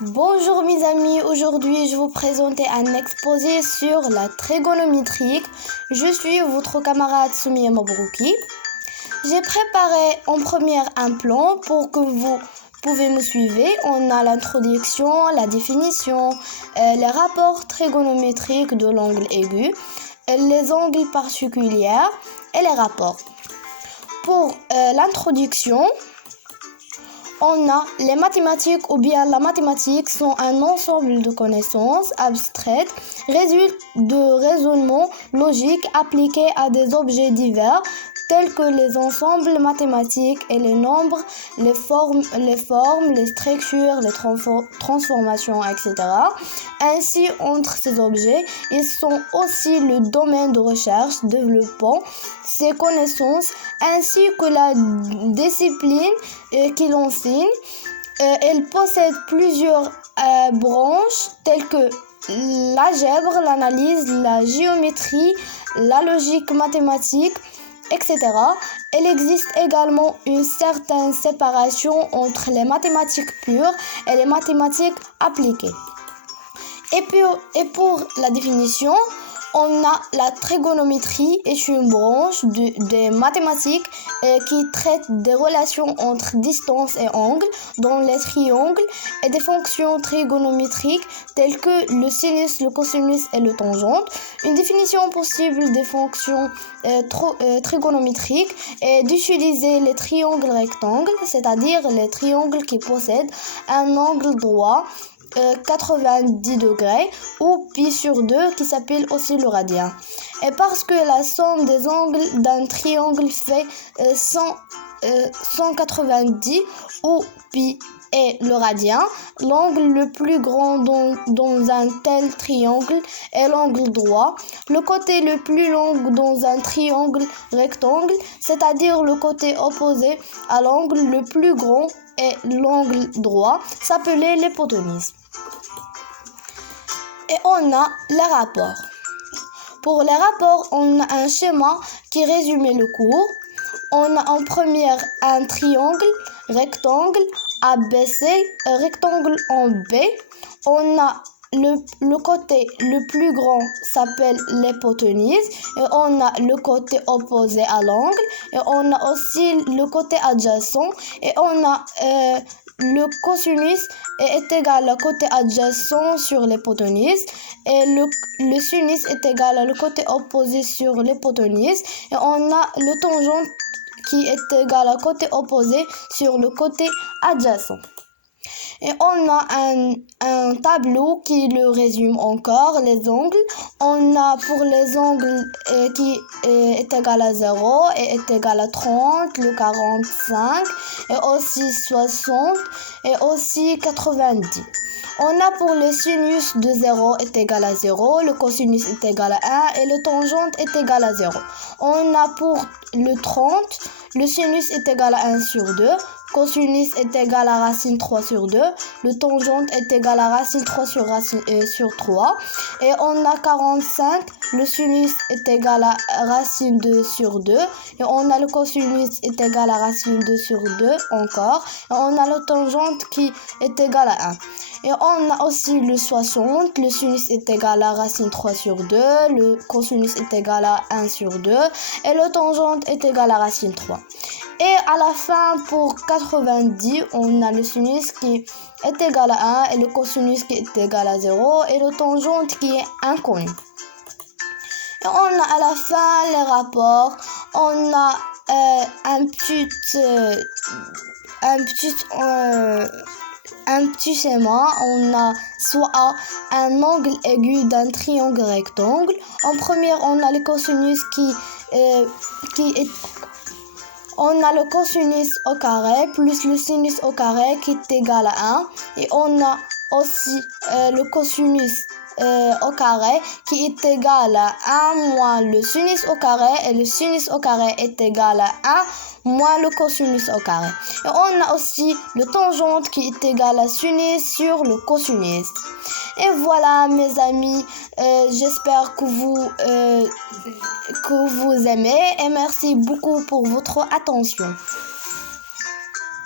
Bonjour mes amis, aujourd'hui je vais vous présenter un exposé sur la trigonométrie. Je suis votre camarade Soumia Mabrouki. J'ai préparé en première un plan pour que vous pouvez me suivre. On a l'introduction, la définition, les rapports trigonométriques de l'angle aigu, les angles particuliers et les rapports. Pour l'introduction, on a les mathématiques ou bien la mathématique sont un ensemble de connaissances abstraites, résultent de raisonnements logiques appliqués à des objets divers tels que les ensembles mathématiques et les nombres, les formes, les structures, les transformations, etc. Ainsi, entre ces objets, ils sont aussi le domaine de recherche développant ces connaissances ainsi que la discipline qui l'enseigne. Elle possède plusieurs branches telles que l'algèbre, l'analyse, la géométrie, la logique mathématique, etc. Il existe également une certaine séparation entre les mathématiques pures et les mathématiques appliquées. Et pour la définition, on a la trigonométrie est une branche des mathématiques qui traite des relations entre distance et angle dans les triangles et des fonctions trigonométriques telles que le sinus, le cosinus et le tangente. Une définition possible des fonctions trigonométriques est d'utiliser les triangles rectangles, c'est-à-dire les triangles qui possèdent un angle droit 90 degrés ou pi sur 2 qui s'appelle aussi le radien. Et parce que la somme des angles d'un triangle fait 190 ou pi est le radien, l'angle le plus grand dans un tel triangle est l'angle droit. Le côté le plus long dans un triangle rectangle, c'est-à-dire le côté opposé à l'angle le plus grand est l'angle droit, s'appelait l'hypoténuse. Et on a les rapports. Pour les rapports, on a un schéma qui résume le cours. On a en première un triangle, rectangle, ABC, rectangle en B. On a le côté le plus grand s'appelle l'hypoténuse et on a le côté opposé à l'angle et on a aussi le côté adjacent et on a le cosinus est égal au côté adjacent sur l'hypoténuse et le sinus est égal au côté opposé sur l'hypoténuse et on a le tangente qui est égal au côté opposé sur le côté adjacent. Et on a un tableau qui le résume encore, les angles. On a pour les angles qui est égal à 0 et est égal à 30, le 45, et aussi 60 et aussi 90. On a pour le sinus de 0 est égal à 0, le cosinus est égal à 1 et le tangente est égal à 0. On a pour le 30, le sinus est égal à 1 sur 2, cosinus est égal à racine 3 sur 2, le tangente est égal à racine 3 sur 3, et on a 45, le sinus est égal à racine 2 sur 2, et on a le cosinus est égal à racine 2 sur 2 encore, et on a le tangente qui est égal à 1. Et on a aussi le 60, le sinus est égal à racine 3 sur 2, le cosinus est égal à 1 sur 2, et le tangente est égal à racine 3. Et à la fin, pour 90, on a le sinus qui est égal à 1 et le cosinus qui est égal à 0 et le tangente qui est inconnu. Et on a à la fin les rapports. On a un petit schéma. On a soit un angle aigu d'un triangle rectangle. En première, on a le cosinus qui est on a le cosinus au carré plus le sinus au carré qui est égal à 1. Et on a aussi le cosinus au carré qui est égal à 1 moins le sinus au carré. Et le sinus au carré est égal à 1 moins le cosinus au carré. Et on a aussi le tangente qui est égal à sinus sur le cosinus. Et voilà mes amis, j'espère que vous aimez et merci beaucoup pour votre attention.